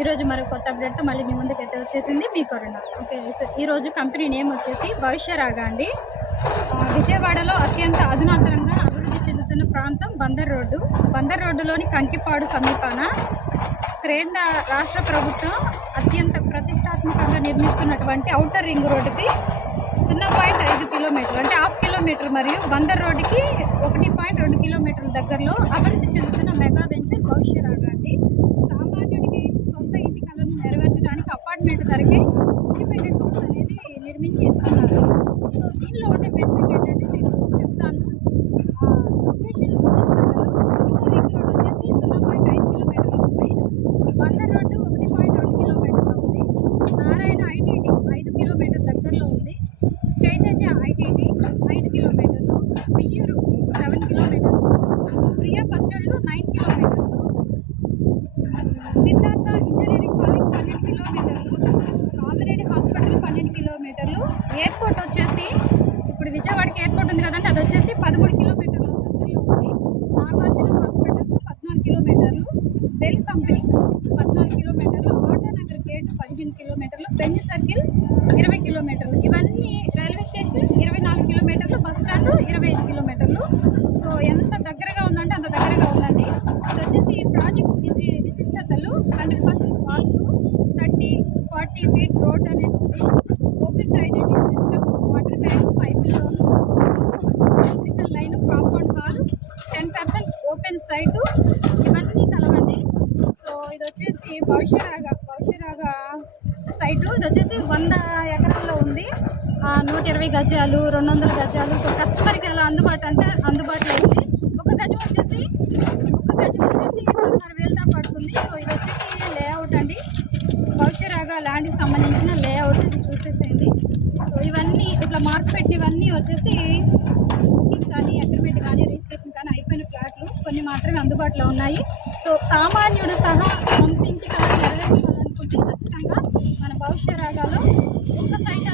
ఈరోజు మరి కొత్త అప్డేట్తో మళ్ళీ మీ ముందుకు అయితే వచ్చేసింది మీ కరుణ. ఓకే, ఈరోజు కంపెనీ నేమ్ వచ్చేసి భవిష్యరాగ అండి. విజయవాడలో అత్యంత అధునాతనంగా అభివృద్ధి చెందుతున్న ప్రాంతం బందర్ రోడ్డులోని కంకిపాడు సమీపాన కేంద్ర రాష్ట్ర ప్రభుత్వం అత్యంత ప్రతిష్టాత్మకంగా నిర్మిస్తున్నటువంటి ఔటర్ రింగ్ రోడ్డుకి 0.5 కిలోమీటర్లు అంటే హాఫ్ కిలోమీటర్ మరియు బందర్ రోడ్డుకి 1.2 కిలోమీటర్ల దగ్గరలో అభివృద్ధి చెందుతున్న మెగా వెంచర్ భవిష్యరాగ అండి. సామాన్యుడికి సొంత ఇంటి కలను నెరవేర్చడానికి అపార్ట్మెంట్ ధరకే ఇండిపెండెంట్ హౌస్ అనేది నిర్మించి ఇస్తున్నారు. సో దీనిలో ఉండే బెనిఫిట్ ఏంటంటే మీకు చెప్తాను. లొకేషన్ రింగ్ రోడ్ వచ్చేసి 0.5 కిలోమీటర్లు ఉంది. బందర్ రోడ్డు 1.2 కిలోమీటర్లు ఉంది. నారాయణ ఐటీటీ 5 కిలోమీటర్ దగ్గరలో ఉంది. చైతన్య ఐటీటీ 5 కిలోమీటర్లు, పియ్యూరు 7 కిలోమీటర్స్, ప్రియా పచ్చళ్ళు 9 కిలోమీటర్స్, సిద్ధార్థ ఇంజనీరింగ్ కాలేజ్ 12 కిలోమీటర్లు, కామినేని హాస్పిటల్ 12 కిలోమీటర్లు, ఎయిర్పోర్ట్ వచ్చేసి ఇప్పుడు విజయవాడకి ఎయిర్పోర్ట్ ఉంది కదండి, అది వచ్చేసి 13 కిలోమీటర్ల దగ్గరలో ఉంది. నాగార్జున హాస్పిటల్స్ 14 కిలోమీటర్లు, బెల్ కంపెనీ 14 కిలోమీటర్లు, ఆటోనగర్ గేట్ 15 కిలోమీటర్లు, బెంజ్ సర్కిల్ 20 కిలోమీటర్లు, ఇవన్నీ రైల్వే స్టేషన్ 24 కిలోమీటర్లు, బస్ స్టాండ్ 25 కిలోమీటర్లు. సో ఎంత దగ్గరగా ఉందంటే అంత దగ్గరగా ఉందండి. ఇది వచ్చేసి ప్రాజెక్ట్ విశిష్టతలు 100% వాస్తు, 30-40 ఫీట్ రోడ్ అనేది ఉంది. Open drainage system, water tank, పైపుల్లోను, electrical line, compound wall, 10% open site, ఇవన్నీ కలవండి. సో ఇది వచ్చేసి భవిష్యరాగ సైటు. ఇది వచ్చేసి 100 ఎకరాల్లో ఉంది. 120 గజాలు, 200 గజాలు. సో కస్టమర్కి ఎలా అందుబాటులో ఉంది. ఒక గజం వచ్చేసి 16,000 దాకా పడుతుంది. సో ఇది వచ్చేసి లేఅవుట్ అండి. భవిష్యరాగ ల్యాండ్కి సంబంధించిన లేఅవుట్ ఇది చూసేసేయండి. సో ఇవన్నీ ఇట్లా మార్క్ పెట్టినవన్నీ వచ్చేసి బుకింగ్ కానీ, అగ్రిమెంట్ కానీ, రిజిస్ట్రేషన్ కానీ అయిపోయిన ఫ్లాట్లు, కొన్ని మాత్రమే అందుబాటులో ఉన్నాయి. సో సామాన్యుడు సహా సొంత ఇంటి కళ నెరవేర్చాలనుకుంటే ఖచ్చితంగా మన భవిష్యరాగలో ఒక్క సైట్